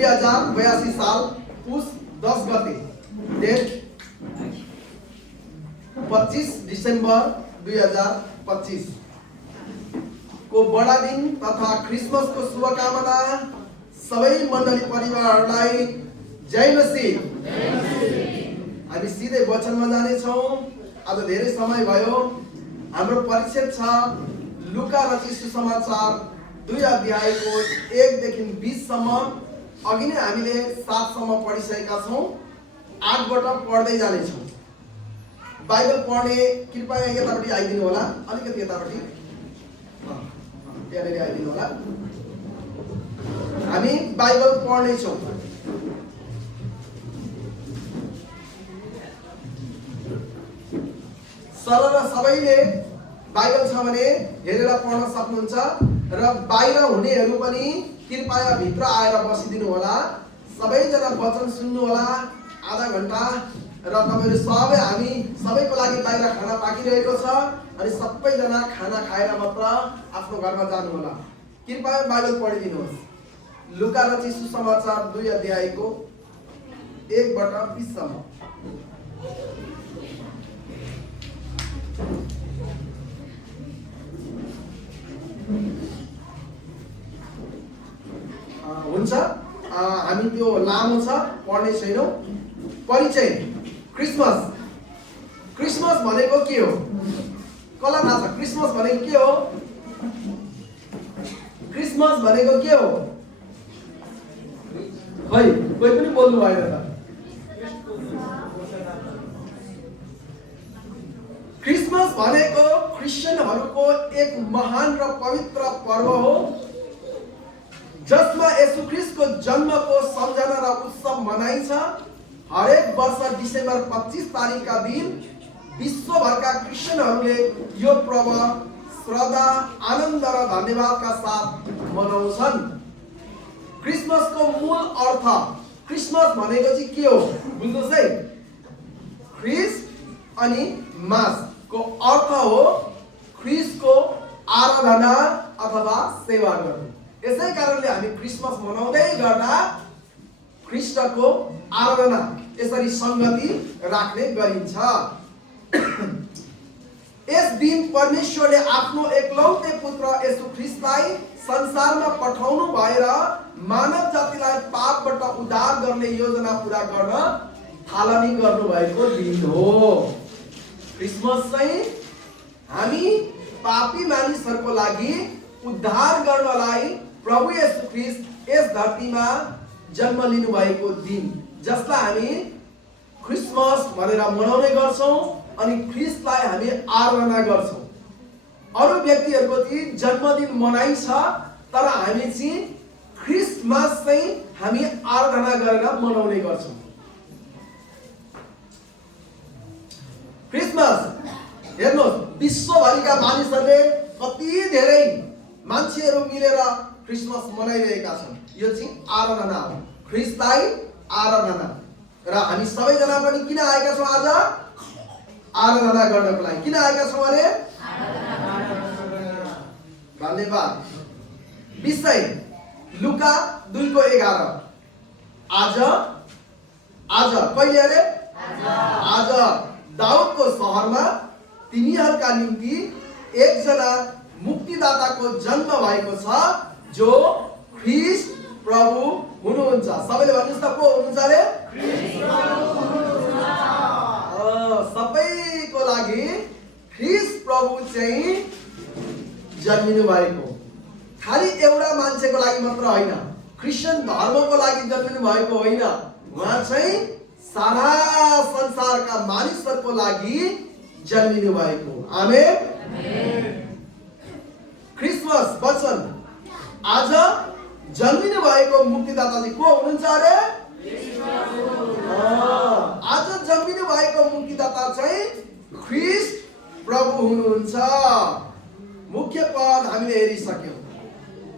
2082 साल पुस 10 गते, date 25 December 2025 को बडादिन तथा क्रिसमसको शुभकामना सबै मण्डली परिवारहरूलाई जय मसीह। हामी सिधै वचनमा जानेछौँ। आज धेरै समय भयो। हाम्रो परिच्छेद छ लुका रचित सुसमाचार 2 अध्यायको 1 देखि 20 सम्म। अघि नै हामीले 7 सम्म पढिसकेका छौँ। 8 बाट पढ्दै जानेछौँ। बाइबल पढ्ने कृपया यतापट्टि आइदिनु होला, अलिकति यतापट्टि यहाँनिर आइदिनु होला। हामी बाइबल पढ्नेछौँ। सरल सबैले बाइबल छ भने हेरेर पढ्न सक्नुहुन्छ र बाहिर हुनेहरू पनि कृपया भित्र आएर बसिदिनु होला। सबैजना वचन सुन्नु होला आधा घण्टा र तपाईहरु हामी सबैको लागि बाहिर खाना पाकिरहेको छ अनि सबैजना खाना खाएर मात्र आफ्नो घरमा जानु होला। कृपया बाइबल पढिदिनुहोस्। लुका रचित सुसमाचार 2 अध्यायको 1 बाट 20 सम्म। हुन्छ, हामी त्यो लामो छ पढ्ने छैनौं। परिचय। क्रिसमस भनेको के हो? कसलाई थाहा छ क्रिसमस भनेको के हो? क्रिसमस भनेको के हो? खै कोही पनि बोल्नु भएन त। क्रिसमस भनेको क्रिश्चियनहरूको एक महान र पवित्र पर्व हो जसमा येशू ख्रीष्टको जन्मको सम्झना र उत्सव मनाइन्छ। हरेक वर्ष डिसेम्बर 25 तारिखका दिन विश्वभरका क्रिश्चियनहरूले यो पर्व श्रद्धा, आनन्द र धन्यवादका साथ मनाउँछन्। क्रिसमसको मूल अर्थ, क्रिसमस भनेको चाहिँ के हो बुझ्नुहोस् है। ख्रीष्ट अनि मास को अर्थ हो ख्रीष्टको आराधना अथवा सेवा गर्नु। यसै कारणले हामी क्रिसमस मनाउँदै गर्दा ख्रीष्टको आराधना यसरी संगति राख्ने गरिन्छ। यस दिन परमेश्वरले आफ्नो एकलौटे पुत्र येशू ख्रीष्टलाई संसारमा पठाउनु भएर मानव जातिलाई पापबाट उद्धार गर्ने योजना पूरा गर्न थालनी गर्नु भएको दिन हो। क्रिसमस चाहिँ हामी पापी मानिसहरूको लागि उद्धार गर्नलाई प्रभु येशू ख्रीष्ट यस धरतीमा जन्म लिनु भएको दिन, जसलाई हामी क्रिसमस भनेर मनाउने गर्छौं अनि ख्रीष्टलाई हामी आराधना गर्छौं। अरू व्यक्तिहरूको चाहिँ जन्मदिन मनाइन्छ तर हामी चाहिँ क्रिसमस चाहिँ हामी आराधना गरेर मनाउने गर्छौं। क्रिसमस हेर्नुहोस्, विश्वभरिका मानिसहरूले कति धेरै मान्छेहरू मिलेर क्रिसमस मनाइरहेका छन्। यो चाहिँ आराधना हो, ख्रीष्टलाई आराधना। र हामी सबैजना पनि किन आएका छौँ आज? आराधना गर्नको लागि। किन आएका छौँ भने? धन्यवाद। विषय लुका 2 को 11। आज कहिले अरे? आज दाउदको सहरमा तिनीहरूका निम्ति एकजना मुक्तिदाताको जन्म भएको छ जो ख्रीष्ट प्रभु हुनुहुन्छ। सबैले भन्नुहोस् त को हुनुहुन्छ अरे? सबैको लागि ख्रीष्ट प्रभु चाहिँ जन्मिनु भएको। खाली एउटा मान्छेको लागि मात्र होइन, क्रिश्चियन धर्मको लागि जन्मिनु भएको होइन। उहाँ चाहिँ सारा संसारका मानिसहरूको लागि जन्मिनु भएको। आमेन। क्रिसमस वचन आज जन्मिनु भएको मुक्तिदाता चाहिँ को हुनुहुन्छ अरे? आज जन्मिनु भएको मुक्तिदाता चाहिँ ख्रीष्ट प्रभु हुनुहुन्छ। मुख्य पद हामीले हेरिसक्यौं।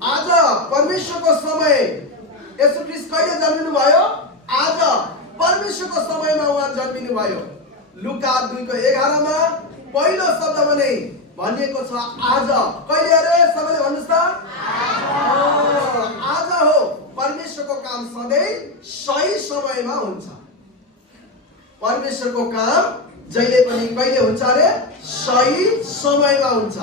आज परमेश्वरको समय येशू ख्रीष्ट कहिले जन्मिनु भयो? आज परमेश्वरको समयमा उहाँ जन्मिनु भयो। लुका 2 को 11 मा पहिलो शब्दमा नै भनिएको छ आज। कहिले अरे? सबैले भन्नुस् त। आज हो परमेश्वरको काम सधैँ सही समयमा हुन्छ। परमेश्वरको काम जहिले पनि कहिले हुन्छ अरे? सही समयमा हुन्छ।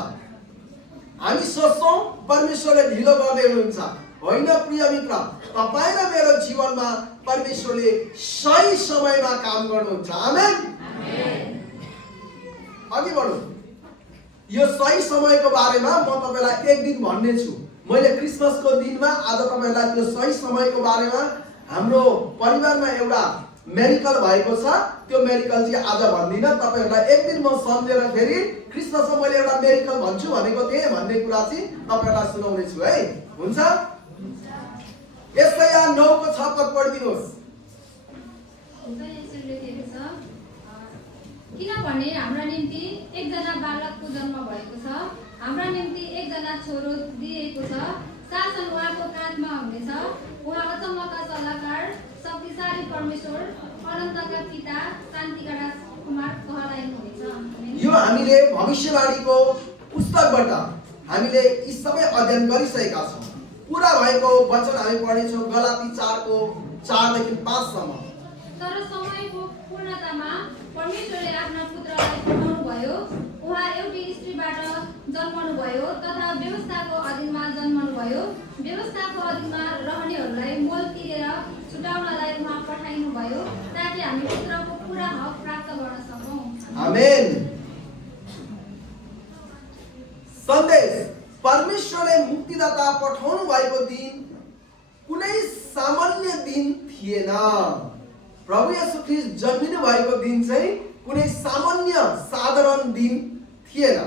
हामी सोच्छौँ परमेश्वरले ढिलो गर्दै हुनुहुन्छ, होइन प्रिय मित्र, तपाईँ र मेरो जीवनमा परमेश्वरले सही समयमा काम गर्नुहुन्छ। आमेन। अघि बढौँ। यो सही समयको बारेमा म तपाईलाई एक दिन भन्ने छु। मैले क्रिसमसको दिनमा आज तपाईलाई त्यो सही समयको बारेमा हाम्रो परिवारमा एउटा मेरिकल भएको छ, त्यो मेरिकल चाहिँ आज भन्दिनँ। तपाईहरूलाई एक दिन म सम्झेर फेरि क्रिसमसमा मैले एउटा मेरिकल भन्छु भनेको थिएँ भन्ने कुरा चाहिँ तपाईहरूलाई सुनाउने छु है। हुन्छ? यस्या 9:6 पढिदिनुहोस्। किनभने हाम्रा निम्ति एकजना बालकको जन्म भएको छ, हाम्रा निम्ति एकजना छोरो दिएको छ, शासन उहाँको काँधमा हुनेछ। उहाँ अचम्मका सल्लाहकार, शक्तिशाली परमेश्वर, अनन्तका पिता, शान्तिका राजकुमार कहलाइनुहुनेछ। यो हामीले भविष्यवाणीको पुस्तकबाट हामीले यी सबै अध्ययन गरिसकेका छौँ। पुरा भएको वचन हामी पढ्नेछौँ गलाती 4:4 देखि 5 सम्म। तर समयको पूर्णतामा परमेश्वरले आफ्ना पुत्रलाई पठाउनु भयो। उहाँ एउटी स्त्रीबाट जन्मनु भयो तथा व्यवस्थाको अधीनमा जन्मनु भयो। व्यवस्थाको अधीनमा रहनेहरूलाई मोल तिरेर छुटाउनलाई उहाँ पठाइनु भयो ताकि हामी पुत्रको पूरा हक प्राप्त गर्न सकौँ। आमेन। सन्देश परमेश्वरले मुक्तिदाता पठाउनु भएको दिन कुनै सामान्य दिन थिएन। प्रभु येशू ख्रीष्ट जन्मिनु भएको दिन चाहिँ कुनै सामान्य साधारण दिन थिएन।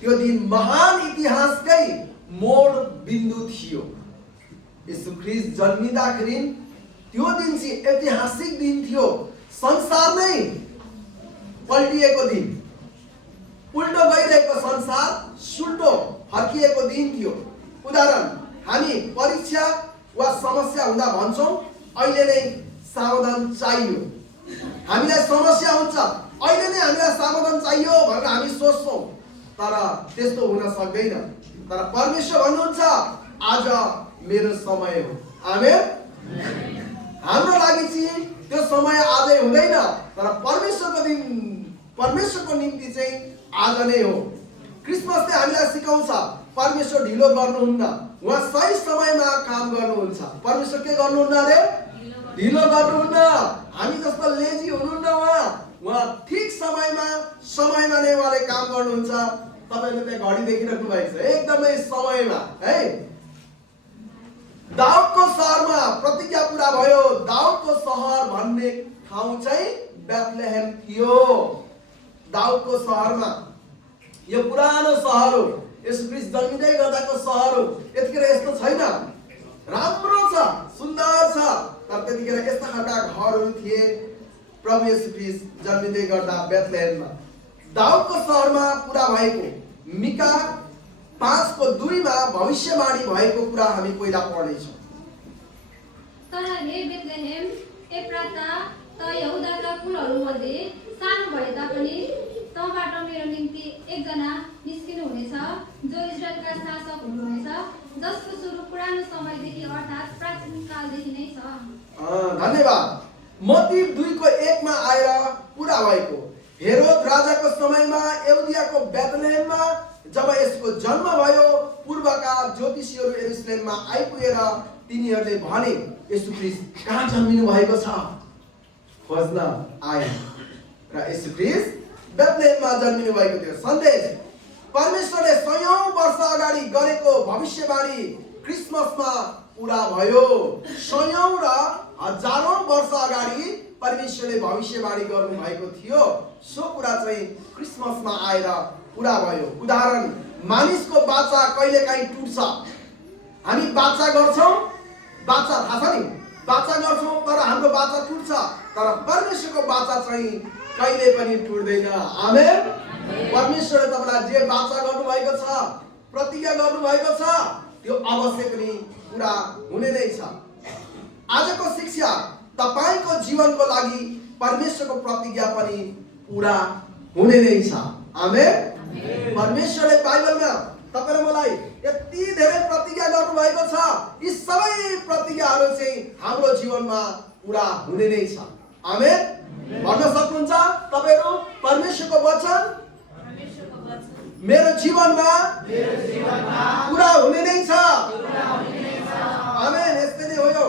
त्यो दिन महान इतिहासकै मोड बिन्दु थियो। येशू ख्रीष्ट जन्मिँदाखेरि त्यो दिन चाहिँ ऐतिहासिक दिन थियो। संसार नै पल्टिएको दिन, उल्टो गइरहेको संसार सुल्टो फर्किएको दिन थियो। उदाहरण, हामी परीक्षा वा समस्या हुँदा भन्छौँ अहिले नै सावधान चाहियो। हामीलाई समस्या हुन्छ अहिले नै हामीलाई सावधान चाहियो भनेर हामी सोच्छौँ, तर त्यस्तो हुन सक्दैन। तर परमेश्वर भन्नुहुन्छ आज मेरो समय हो। आमेन। हाम्रो लागि चाहिँ त्यो समय आजै हुँदैन, तर परमेश्वरको निम्ति चाहिँ आज नै हो। क्रिसमसले हामीलाई सिकाउँछ परमेश्वर ढिलो गर्नुहुन्न, उहाँ सही समयमा काम गर्नुहुन्छ। परमेश्वर के गर्नुहुन्न अरे? ढिलो गर्नुहुन्न। हामी जस्तो लेजी हुनुहुन्न। उहाँ ठिक समयमा नै उहाँले काम गर्नुहुन्छ। तपाईँले त्यहाँ घडी देखिराख्नु भएको छ, एकदमै समयमा है। दाउदको सहरमा प्रतिज्ञा पुरा भयो। दाउदको सहर भन्ने ठाउँ चाहिँ बेथलेहेम थियो। दाउदको सहरमा, यो पुरानो सहर हो, येशू ख्रीष्ट जन्मिँदै गर्दाको सहर हो। यतिखेर यस्तो छैन, राम्रो छ, सुन्दर छ, तर त्यतिखेर यस्ता खालका घरहरू थिए प्रभु येशू ख्रीष्ट जन्मिँदै गर्दा बेथलेहेममा। दाउदको सहरमा पुरा भएको मिका 5:2 भविष्यवाणी भएको कुरा हामी पहिला पढ्नेछौँ। तर हे बेथलेहेम एफ्राता, त यहुदाका कुलहरूमध्ये सानो भए तापनि तँबाट मेरो निम्ति एकजना निस्किनु हुनेछ जो इजरायलका शासक हुनुहुनेछ, जसको सुरु पुरानो समयदेखि अर्थात् प्राचीन कालदेखि नै छ। धन्यवाद। मत्ती 2:1 आएर पुरा भएको। हेरोद राजाको समयमा यहुदियाको बेथलेहेममा जब यसको जन्म भयो, पूर्वका ज्योतिषीहरू यरुसलेममा आइपुगेर तिनीहरूले भने येशू ख्रीष्ट कहाँ जन्मिनु भएको छ खोज्न आए र येशू ख्रीष्ट बेथलेहेममा जन्मिनु भएको थियो। सन्देश परमेश्वरले 100औं वर्ष अगाडि गरेको भविष्यवाणी क्रिसमसमा पुरा भयो। 100औं र 1000औं वर्ष अगाडि परमेश्वरले भविष्यवाणी गर्नु भएको थियो। सो कुरा चाहिँ क्रिसमसमा आएर पुरा भयो। उदाहरण, मानिसको बाचा कहिलेकाहीँ टुट्छ। हामी बाचा गर्छौँ, बाचा थाहा छ नि, बाचा गर्छौँ तर हाम्रो बाचा टुट्छ, तर परमेश्वरको बाचा चाहिँ कहिले पनि टुट्दैन। आमेन। परमेश्वरले तपाईँलाई जे बाचा गर्नुभएको छ, प्रतिज्ञा गर्नुभएको छ, त्यो अवश्य पनि पुरा हुने नै छ। आजको शिक्षा तपाईँको जीवनको लागि परमेश्वरको प्रतिज्ञा पनि पुरा हुने नै छ। आमेन। परमेश्वरले बाइबलमा तपाईले मलाई यति धेरै प्रतिज्ञा गर्नुभएको छ, यी सबै प्रतिज्ञाहरू चाहिँ हाम्रो जीवनमा पूरा हुने नै छ। आमेन। भन्न सक्नुहुन्छ तपाईहरु परमेश्वरको वचन मेरो जीवनमा पूरा हुने नै छ। आमेन। यस्तै नै हो यो।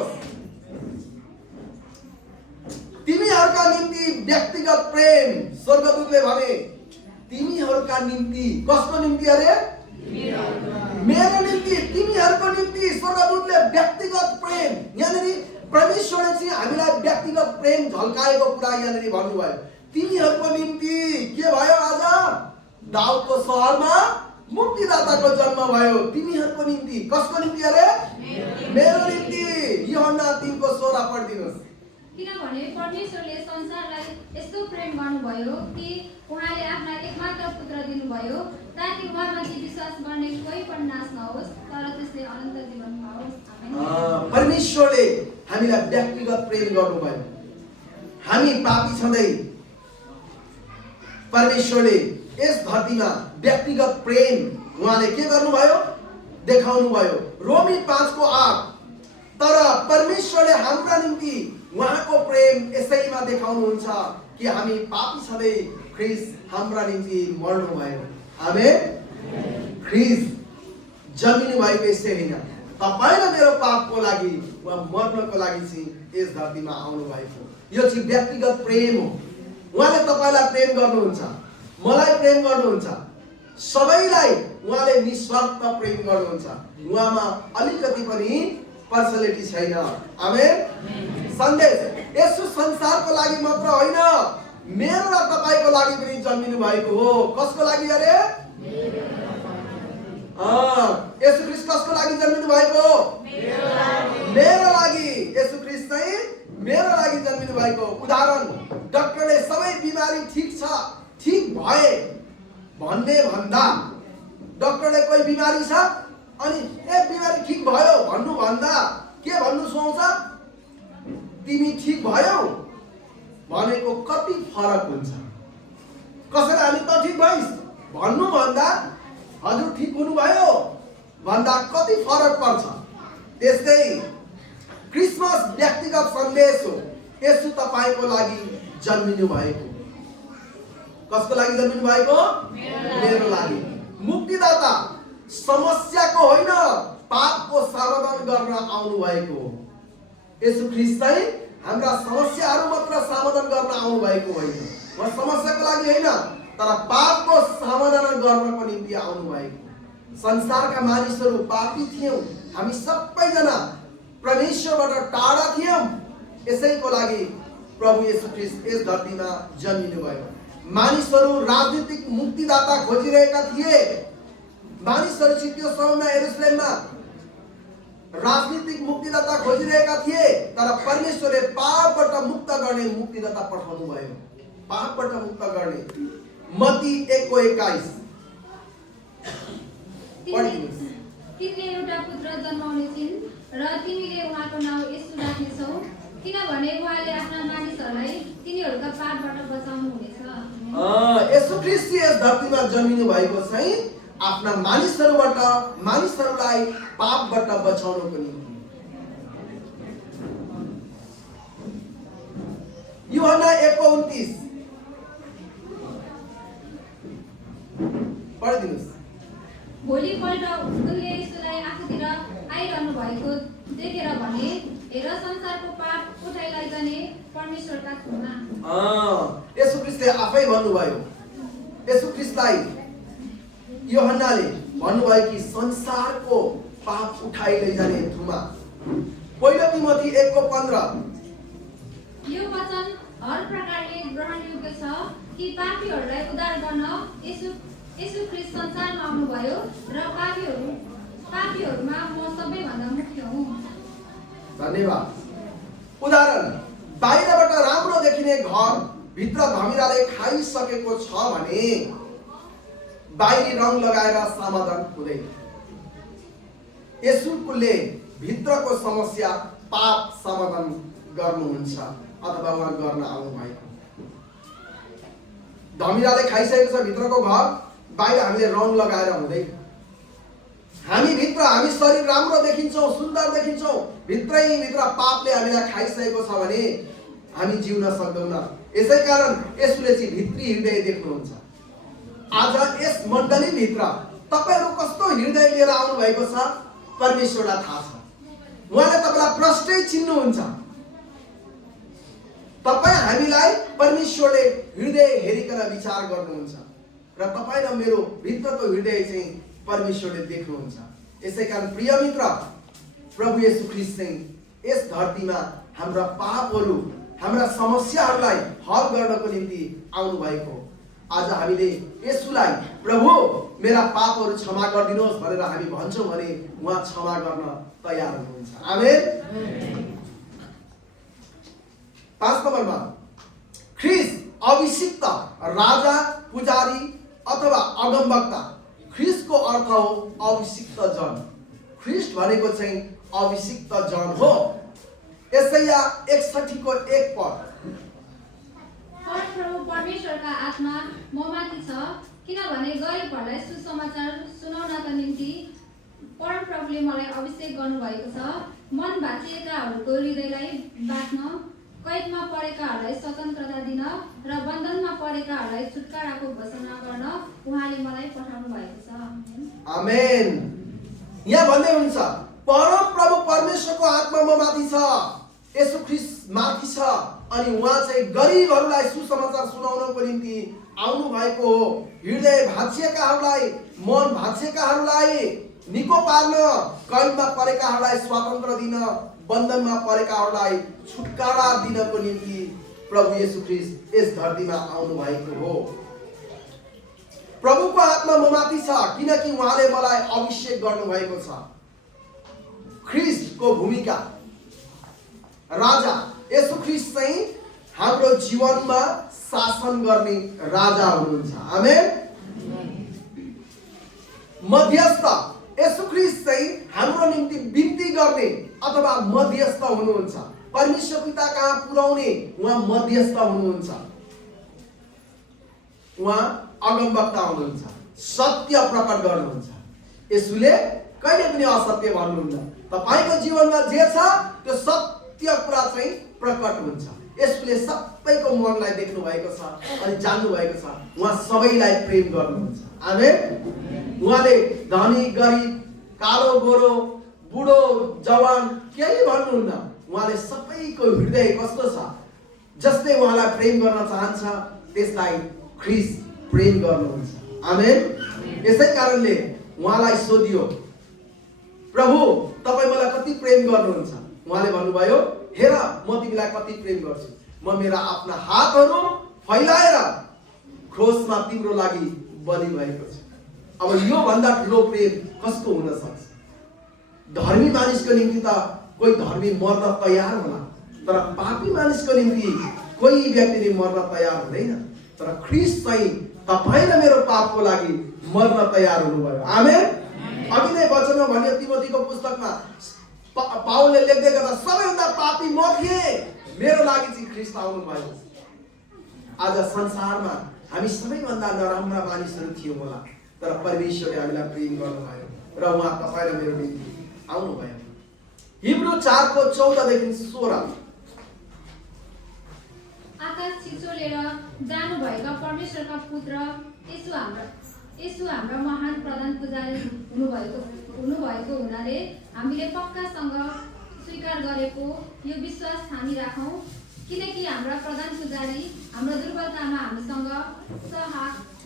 तिमीहरूका निम्ति व्यक्तिगत प्रेम, स्वर्गदूतले भने तिमीहरूका निम्ति, कसको निम्ति अरे? मेरो निम्ति, तिमीहरूको निम्ति स्वर्गदूतले व्यक्तिगत प्रेम, यहाँनिर परमेश्वरले चाहिँ हामीलाई व्यक्तिगत प्रेम झल्काएको कुरा यहाँनिर भन्नुभयो। तिमीहरूको निम्ति के भयो? आज दाउदको सहरमा मुक्तिदाताको जन्म भयो। तिमीहरूको निम्ति, कसको निम्ति अरे? मेरो निम्ति। यूहन्ना 3:16 पढिदिनुहोस्। किनभने परमेश्वरले संसारलाई यस्तो प्रेम गर्नुभयो कि उहाँले आफ्ना एकमात्र पुत्र दिनुभयो ताकि उहाँमाथि विश्वास गर्ने कोही पनि नाश नहोस् तर त्यसले अनन्त जीवन पाओस्। आमेन। परमेश्वरले हामीलाई व्यक्तिगत प्रेम गर्नुभयो। हामी पापी छँदै परमेश्वरले यस धरतीमा व्यक्तिगत प्रेम उहाँले के गर्नुभयो? देखाउनु भयो। रोमी 5:8 तर परमेश्वरले हाम्रा निम्ति उहाँको प्रेम यसैमा देखाउनुहुन्छ कि हामी पापी छँदै ख्रीष्ट हाम्रा निम्ति मर्नु भयो। आमेन। ख्रीष्ट जन्मिनु भएको यसै होइन, तपाईँ र मेरो पापको लागि उहाँ मर्नको लागि चाहिँ यस धरतीमा आउनु भएको। यो चाहिँ व्यक्तिगत प्रेम हो। उहाँले तपाईलाई प्रेम गर्नुहुन्छ, मलाई प्रेम गर्नुहुन्छ, सबैलाई उहाँले निस्वार्थ प्रेम गर्नुहुन्छ। उहाँमा अलिकति पनि पर्सनालिटी छैन। आमेन। सन्देश यसो संसारको लागि मात्र होइन, मेरो र तपाईको लागि पनि जन्मिनु भएको हो। कसको लागि अरे? येशू ख्रीष्ट कसको लागि जन्मिनु भएको? मेरो लागि। येशू ख्रीष्ट चाहिँ मेरो लागि जन्मिनु भएको। उदाहरण, डाक्टरले सबै बिमारी ठीक छ, ठीक भए भन्ने भन्दा डाक्टरले कोही बिमारी छ अनि ए बिमारी ठीक भयो भन्नु भन्दा के भन्नु सुहाउँछ? तिमी ठीक भयौ भनेको कति फरक हुन्छ। कसैले हामी त ठीक भइस् भन्नु भन्दा हजुर ठीक हुनु भयो भन्दा कति फरक पर्छ। त्यस्तै क्रिसमस व्यक्तिगत सन्देश हो। येशू तपाईको लागि जन्मिनु भएको। कसको लागि जन्मिनु भएको? मेरो लागि। मुक्तिदाता समस्याको होइन, पापको समाधान गर्न आउनु भएको हो। येशू ख्रीष्ट चाहिँ हाम्रा समस्याहरू मात्र समाधान गर्न आउनु भएको होइन, उहाँ समस्याको लागि होइन तर पापको समाधान गर्नको निम्ति आउनु भएको। संसारका मानिसहरू पापी थियौं, हामी सबैजना परमेश्वरबाट टाढा थियौं। यसैको लागि प्रभु येशू ख्रीष्ट यस धरतीमा जन्मिनु भयो। मानिसहरू राजनीतिक मुक्तिदाता खोजिरहेका थिए। मानिसहरू चाहिँ त्यो समयमा यरुशलेममा राजनीतिक मुक्तिदाता खोजिरहेका थिए, तर परमेश्वरले पापबाट मुक्त गर्ने मुक्तिदाता पठाउनु भयो। पापबाट मुक्त गर्ने। मत्ती 1:21 तिमीले एउटा पुत्र जन्माउने छिन् र तिमीले उहाँको नाउँ येशू राख्नेछौ किनभने उहाँले आफ्ना मानिसहरूलाई तिनीहरूका पापबाट बचाउनु हुनेछ। येशू ख्रीष्ट यस धरतीमा जन्मिनु भएको चाहिँ आफ्ना मानिसहरूलाई पापबाट बचाउनको निम्ति। यूहन्ना 1:29 पढिदिनुहोस्। भोलिपल्ट उनले येशूलाई आफूतिर आइरहनु भएको देखेर भने, हेर संसारको पाप उठाइ लैजाने परमेश्वरका थुमा। येशू ख्रीष्टले आफै भन्नुभयो। येशू ख्रीष्टलाई यूहन्नाले भन्नुभयो कि संसारको पाप उठाइ लैजाने थुमा। पहिलो तिमोथी 1:15 यो वचन हर प्रकारले ग्रहणयोग्य छ कि पापीहरूलाई उद्धार गर्न येशू ख्रीष्ट संसारमा आउनुभयो र पापीहरूमा म सबैभन्दा मुख्य हुँ। धन्यवाद। उदाहरण, बाहिरबाट राम्रो देखिने घर भित्र धमिराले खाइसकेको छ भने बाहिरी रङ लगाएर समाधान हुँदैन। येशूले भित्रको समस्या पाप समाधान गर्नुहुन्छ अथवा उहाँ गर्न आउनु भएको। धमिराले खाइसकेको छ भित्रको घर, बाहिर हामीले रङ लगाएर हुँदैन। हामी भित्र हामी शरीर राम्रो देखिन्छौँ, सुन्दर देखिन्छौँ, भित्र पापले हामीलाई खाइसकेको छ भने हामी जिउन सक्दैनौँ। यसै कारण यसले चाहिँ भित्री हृदय देख्नुहुन्छ। आज यस मण्डली भित्र तपाईहरु कस्तो हृदय लिएर आउनु भएको छ परमेश्वरलाई थाहा छ। उहाँले तपाईलाई प्रष्टै चिन्नुहुन्छ। तपाईँ हामीलाई परमेश्वरले हृदय हेरिकन विचार गर्नुहुन्छ र तपाईँ र मेरो भित्रको हृदय चाहिँ परमेश्वरले देख्नुहुन्छ। यसै कारण प्रिय मित्र, प्रभु येशू ख्रीष्ट चाहिँ यस धरतीमा हाम्रा पापहरू, हाम्रा समस्याहरूलाई हल गर्नको निम्ति आउनु भएको। आज हामीले येशूलाई प्रभु मेरा पापहरू क्षमा गरिदिनुहोस् भनेर हामी भन्छौँ भने उहाँ क्षमा गर्न तयार हुनुहुन्छ। आमेन। 5 नम्बरमा ख्रीष्ट अभिषिक्त राजा, पुजारी अथवा अगमवक्ता। ख्रीष्टको अर्थ हो अभिषिक्त जन। ख्रीष्ट भनेको चाहिँ अभिषिक्त जन हो। यसैया 61 को 1 पद। परमप्रभु परमेश्वरका आत्मा ममाथि छ, किनभने गरिबहरूलाई सुसमाचार सुनाउनका निम्ति परमप्रभुले मलाई अभिषेक गर्नुभएको छ। मन भाँचिएकाहरूको हृदयलाई बाँच्न, कैदमा परेकाहरूलाई स्वतन्त्रता दिन र बन्धनमा परेकाहरूलाई छुटकाराको घोषणा गर्न उहाँले मलाई पठाउनु भएको छ। आमेन। यहाँ भन्दै हुन्छ परमप्रभु परमेश्वरको आत्मा ममाथि छ, येशू ख्रीष्ट माथि छ अनि उहाँ चाहिँ गरिबहरूलाई सुसमाचार सुनाउनको निम्ति आउनु भएको हो। हृदय भाँचिएकाहरूलाई, मन भाँचिएकाहरूलाई निको पार्न, कैदमा परेकाहरूलाई स्वतन्त्र दिन, बन्धनमा परेकाहरूलाई छुटकारा दिनको निम्ति प्रभु येशू ख्रीष्ट यस धरतीमा आउनु भएको हो। प्रभुको आत्मा ममाथि छ किनकि उहाँले मलाई अभिषेक गर्नु भएको छ। ख्रीष्टको भूमिका राजा, येशू ख्रीष्ट चाहिँ हाम्रो जीवनमा शासन गर्ने राजा हुनुहुन्छ। आमेन। मध्यस्थ, येशू ख्रीष्ट चाहिँ हाम्रो निम्ति बिन्ती गर्ने अथवा मध्यस्थ हुनुहुन्छ। परमेश्वर पिता कहाँ पुर्याउने उहाँ मध्यस्थ हुनुहुन्छ। उहाँ अगमवक्ता हुनुहुन्छ, सत्य प्रकट गर्नुहुन्छ। यसुले कहिले पनि असत्य भन्नुहुन्न। तपाईको जीवनमा जे छ त्यो सत्य कुरा चाहिँ प्रकट हुन्छ। यसुले सबैको मनलाई देख्नु भएको छ अनि जान्नु भएको छ। उहाँ सबैलाई प्रेम गर्नुहुन्छ। आमेन। उहाँले धनी गरिब, कालो गोरो, बुढो जवान केही भन्नुहुन्न। उहाँले सबैको हृदय कस्तो छ, जसले उहाँलाई प्रेम गर्न चाहन्छ त्यसलाई ख्रीष्ट प्रेम गर्नुहुन्छ। आमेन। यसै कारणले उहाँलाई सोधियो, प्रभु तपाईँ मलाई कति प्रेम गर्नुहुन्छ? उहाँले भन्नुभयो, हेर म तिमीलाई कति प्रेम गर्छु। म मेरा आफ्ना हातहरू फैलाएर क्रुसमा तिम्रो लागि बलि भएको छु। अब यो भन्दा ठुलो प्रेम कसको हुन सक्छ? धर्मी मानिसको निम्ति त कोही धर्मी मर्न तयार होला, तर पापी मानिसको निम्ति कोही व्यक्तिले मर्न तयार हुँदैन। तर ख्रीष्ट चाहिँ तपाईँ र मेरो पापको लागि मर्न तयार हुनुभयो। आमेन। अघि नै वचनमा भन्यो तिमोथीको पुस्तकमा पाउलले लेख्दै गर्दा सबैभन्दा पापी म थिएँ, मेरो लागि चाहिँ ख्रीष्ट आउनुभयो। आज संसारमा हामी सबैभन्दा नराम्रा मानिसहरू थियौँ होला, तर परमेश्वरले हामीलाई प्रेम गर्नुभयो र उहाँ तपाईँ र मेरो निम्ति आउनुभयो। हिब्रू 4 को 14 देखि 16। आकाश छिचोलेर जानुभएका परमेश्वरका पुत्र येशू हाम्रो महान प्रधान पुजारी हुनुभएको हुनाले हामीले पक्कासँग स्वीकार गरेको यो विश्वास हामी राखौँ, किनकि हाम्रा प्रधान पुजारी हाम्रो दुर्बलतामा हामीसँग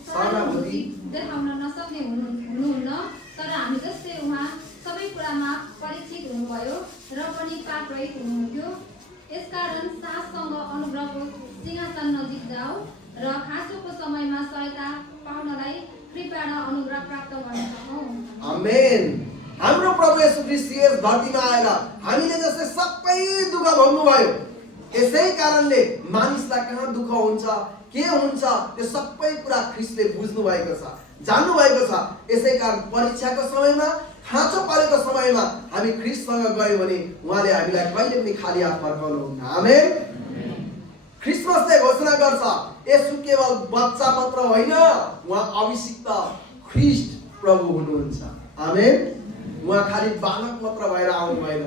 सहानुभूति देखाउन नसक्ने हुनुहुन्न, तर हामी जस्तै उहाँ सबै कुरामा परीक्षित हुनुभयो र पनि पाप रहित हुनुहुन्थ्यो। यसकारण साहससँग अनुग्रहको सिंहासन नजिक जाऊ र खाँचोको समयमा सहायता पाउनलाई कृपा र अनुग्रह प्राप्त गर्न सकौँ। आमेन। हाम्रो प्रभु येशू ख्रीष्ट यस धरतीमा आएर हामीले जस्तै सबै दुःख भोग्नुभयो। यसै कारणले मानिसलाई कहाँ दुःख हुन्छ, के हुन्छ, त्यो सबै कुरा ख्रीष्टले बुझ्नु भएको छ, जान्नु भएको छ। यसै कारण परीक्षाको समयमा, खाँचो परेको समयमा हामी ख्रीष्टसँग गयौँ भने उहाँले हामीलाई कहिले पनि खाली हात फर्काउनुहुन्न। आमेन। क्रिसमसले घोषणा गर्छ येशू केवल बच्चा मात्र होइन, उहाँ अभिषिक्त ख्रीष्ट प्रभु हुनुहुन्छ। आमेन। उहाँ खालि बालक मात्र भएर आउनु भएन,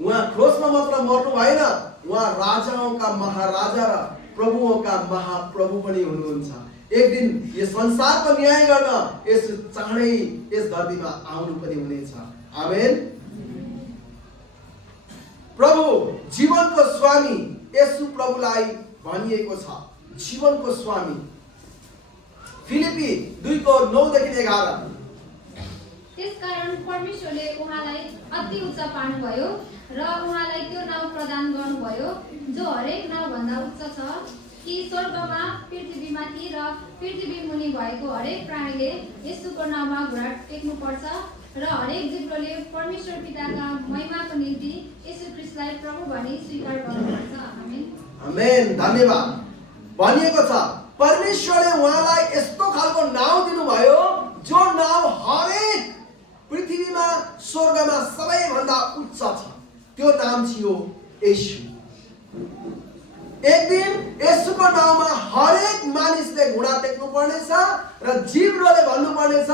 उहाँ क्रुसमा मात्र मर्नु भएन, उहाँ राजाओं का महाराजा र प्रभुओं का महाप्रभु पनि हुनुहुन्छ। एक दिन यो संसारको न्याय गर्न यसो चाँडै यस धरतीमा आउनु पनि हुनेछ। आमेन। प्रभु जीवनको स्वामी येशू प्रभुलाई भनिएको छ, जीवनको स्वामी। फिलिपी 2:9-11। त्यसकारण परमेश्वरले उहाँलाई अति उच्च पार्नुभयो र उहाँलाई त्यो नाउँ प्रदान गर्नुभयो जो हरेक नाउँभन्दा उच्च छ, कि स्वर्गमा, पृथ्वीमाथि र पृथ्वी मुनि भएको हरेक प्राणीले येशूको नाउँमा घुँडा टेक्नुपर्छ र हरेक जिब्रोले परमेश्वर पिताका महिमाको निम्ति येशू ख्रीष्टलाई प्रभु भनी स्वीकार गर्नुपर्छ। आमेन। आमेन। धन्यवाद। भनिएको छ परमेश्वरले उहाँलाई यस्तो खालको नाउँ दिनुभयो जो नाउँ हरेक पृथ्वीमा स्वर्गमा सबैभन्दा उच्च छ। त्यो नाम थियो येशू। एक दिन येशूको नाउँमा हरेक मानिसले घुँडा टेक्नु पर्नेछ र जिब्रोले भन्नु पर्नेछ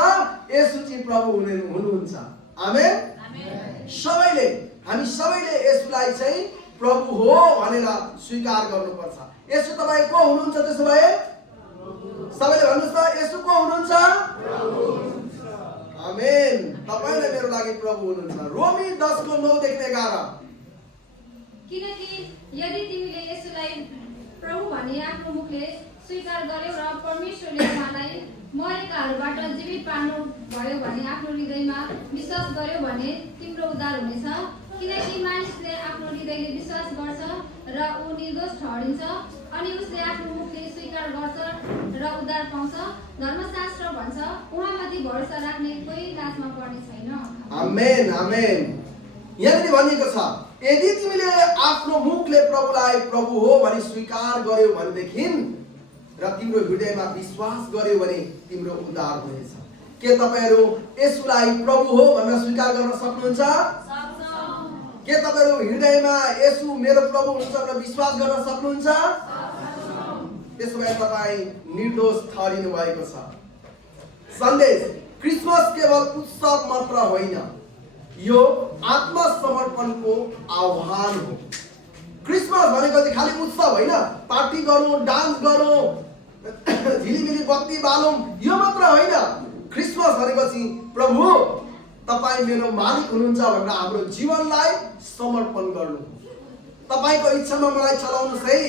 येशू चाहिँ प्रभु हुनुहुन्छ। आमेन। सबैले, हामी सबैले येशूलाई चाहिँ प्रभु हो भनेर स्वीकार गर्नुपर्छ। येशू तपाईँ को हुनुहुन्छ? त्यसो भए सबैले भन्नुहोस् त, येशू को हुनुहुन्छ? आमेन। तपाईले मेरो लागि प्रभु हुनुहुन्छ। रोमी 10:9-11। किनकि यदि तिमीले येशूलाई प्रभु भनी आफ्नो मुखले स्वीकार गर्यौ र परमेश्वरले उहाँलाई मरेकाहरूबाट जीवित पार्नु भयो भने आफ्नो हृदयमा विश्वास गर्यौ भने तिम्रो उद्धार हुनेछ। किनकि मानिसले आफ्नो हृदयले विश्वास गर्छ र ऊ निर्दोष ठहरिन्छ, अनि उसले आफ्नो मुखले स्वीकार गर्छ र उद्धार पाउँछ। धर्मशास्त्र भन्छ, उहाँमाथि भरोसा राख्ने कोही नाशमा पर्ने छैन। आमेन। आमेन। यहाँनिर भनिएको छ यदि तिमीले आफ्नो मुखले प्रभुलाई प्रभु हो भनी स्वीकार गर्यौ भनेदेखि र तिम्रो हृदयमा विश्वास गर्यौ भने तिम्रो उद्धार हुनेछ। के तपाईहरु येशूलाई प्रभु हो भनेर स्वीकार गर्न सक्नुहुन्छ? के तपाईहरु हृदयमा येशू मेरो प्रभु हुनुहुन्छ भनेर विश्वास गर्न सक्नुहुन्छ? त्यसो भए तपाई निर्दोष ठहरिनु भएको छ। सन्देश क्रिसमस केवल उत्सव मात्र होइन, यो आत्मसमर्पणको आह्वान हो। क्रिसमस भनेको चाहिँ खाली उत्सव होइन, पार्टी गरौँ, डान्स गरौँ, झिलिमिली बत्ती बालौँ, यो मात्र होइन। क्रिसमस भनेपछि प्रभु तपाईँ मेरो मालिक हुनुहुन्छ भनेर हाम्रो जीवनलाई समर्पण गर्नु हो। तपाईको इच्छामा मलाई चलाउनुहोस् है,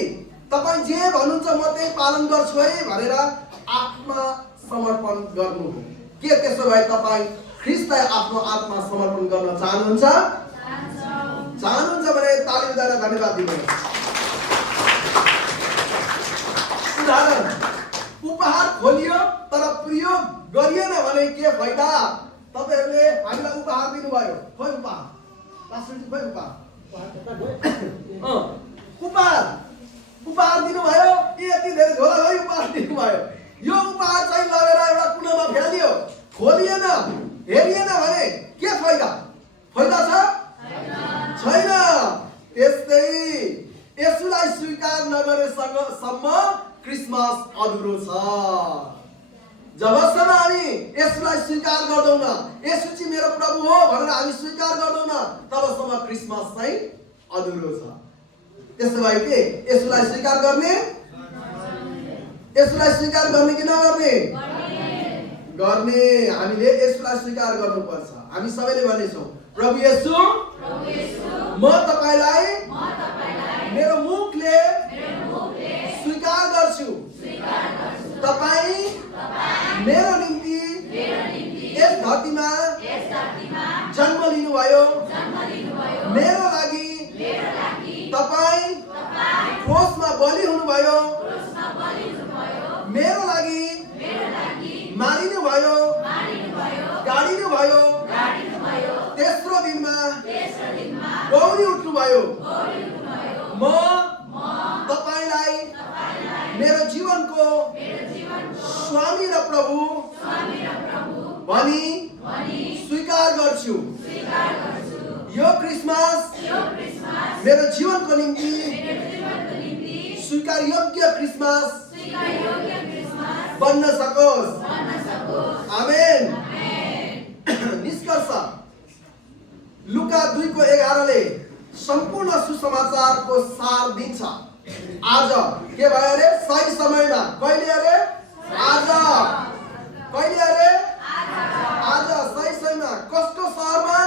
तपाईँ जे भन्नुहुन्छ म त्यही पालन गर्छु है भनेर आत्मसमर्पण गर्नु हो। के त्यसो भए तपाईँ ख्रीष्टलाई आफ्नो आत्मा समर्पण गर्न चाहनुहुन्छ? चाहनुहुन्छ भने ताली बजाएर धन्यवाद दिनुहोस्। उदाहरण, उपहार खोलियो तर प्रयोग गरिएन भने के फाइदा? तपाईहरुले हामीलाई उपहार दिनुभयो, खोइ उपहार पास्टरजी खोइ उपहार दिनुभयो, यति धेरै झोला भई उपहार दिनुभयो। यो उपहार चाहिँ लगेर एउटा कुनामा फ्यालियो, खोलिएन, हेरिएन भने के फाइदा? फाइदा छ? छैन। त्यस्तै येशूलाई स्वीकार नगरेसम्म क्रिसमस अधुरो छ। जबसम्म हामी येशूलाई स्वीकार गर्दैनौँ न, येशू चाहिँ मेरो प्रभु हो भनेर हामी स्वीकार गर्दैनौँ न, तबसम्म क्रिसमस चाहिँ अधुरो छ। त्यसो भए के येशूलाई स्वीकार गर्ने? येशूलाई स्वीकार गर्ने कि नगर्ने? गर्ने। हामीले येशूलाई स्वीकार गर्नुपर्छ। हामी सबैले भन्नेछौँ, प्रभु येशू म तपाईलाई मेरो मुखले स्वीकार गर्छु। तपाईँ मेरो निम्ति यस धरतीमा जन्म लिनुभयो, मेरो लागि तपाईँ क्रुसमा बलि हुनुभयो, मेरो लागि मारिनुभयो, गाडिनुभयो, तेस्रो दिनमा गौरी उठ्नुभयो। म तपाईलाई मेरो जीवनको स्वामी र प्रभु भनी स्वीकार गर्छु। यो क्रिसमस मेरो जीवनको निम्ति स्वीकार योग्य क्रिसमस बन्न सकोस्। आमेन। निष्कर्ष लुका 2:11 सम्पूर्ण सुसमाचारको सार दिन्छ। आज के भयो अरे? सही समयमा। कहिले अरे? आज। कहिले अरे? आज सही समयमा। कसको सहरमा?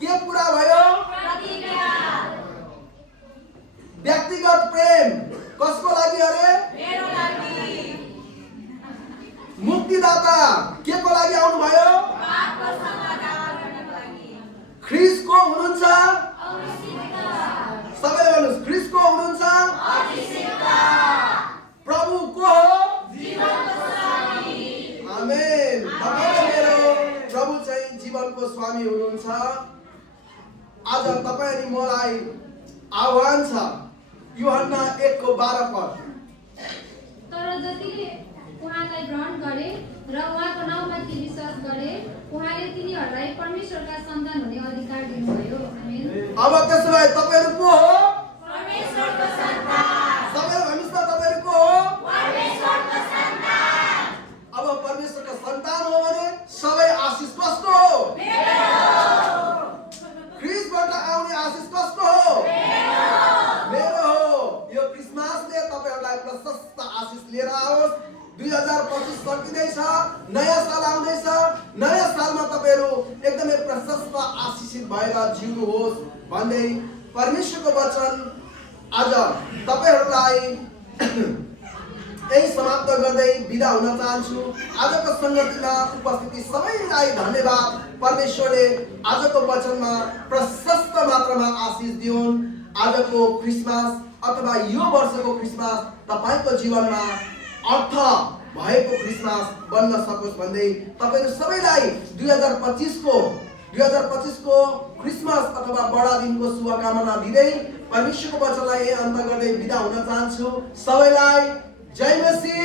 के पूरा भयो? व्यक्तिगत प्रेम कसको लागि अरे? मुक्तिदाता के को लागि आउनु भयो? ख्रीष्ट को हुनुहुन्छ? सबैले भन्नुहोस्, ख्रीष्ट को हुनुहुन्छ? प्रभु को हो? आमेन। तपाईँ मेरो प्रभु चाहिँ जीवनको स्वामी हुनुहुन्छ। आज तपाईँ अनि मलाई आह्वान छ यूहन्ना 1:12 तर जतिले उहाँलाई ग्रहण गरे र उहाँको नाउँमा ती विश्वास गरे उहाँले तिनीहरूलाई परमेश्वरका सन्तान हुने अधिकार दिनुभयो। आमेन। अब त्यसो भए तपाईहरु को हो? परमेश्वरको सन्तान। सबैले भन्नुहोस् न, तपाईहरु को हो? परमेश्वरको सन्तान। अब परमेश्वरको सन्तान हो भने सबै आशिष कसको हो? मेरो। ख्रीष्टबाट आउने आशिष कसको हो? मेरो हो। यो क्रिसमसले तपाईहरुलाई प्रशस्त आशिष लिएर आओस्। 2025 सकिँदैछ, नयाँ साल आउँदैछ। नयाँ सालमा तपाईहरु एकदमै प्रशस्त आशिषित भएर जिउनुहोस् भन्दै परमेश्वरको वचन आज तपाईहरुलाई यही समाप्त गर्दै बिदा हुन चाहन्छु। आजको संगतिमा उपस्थिति सबैलाई धन्यवाद। परमेश्वरले आजको वचनमा प्रशस्त मात्रामा आशिष दिउन्। आजको क्रिसमस अथवा यो वर्षको क्रिसमस तपाईको जीवनमा अर्थ भएको क्रिसमस बन्न सकोस् भन्दै तपाईहरु सबैलाई 2025 को क्रिसमस अथवा बडा दिनको शुभकामना दिँदै परमेश्वरको वचनलाई अन्त गर्दै बिदा हुन चाहन्छु। सबैलाई जय मसीह।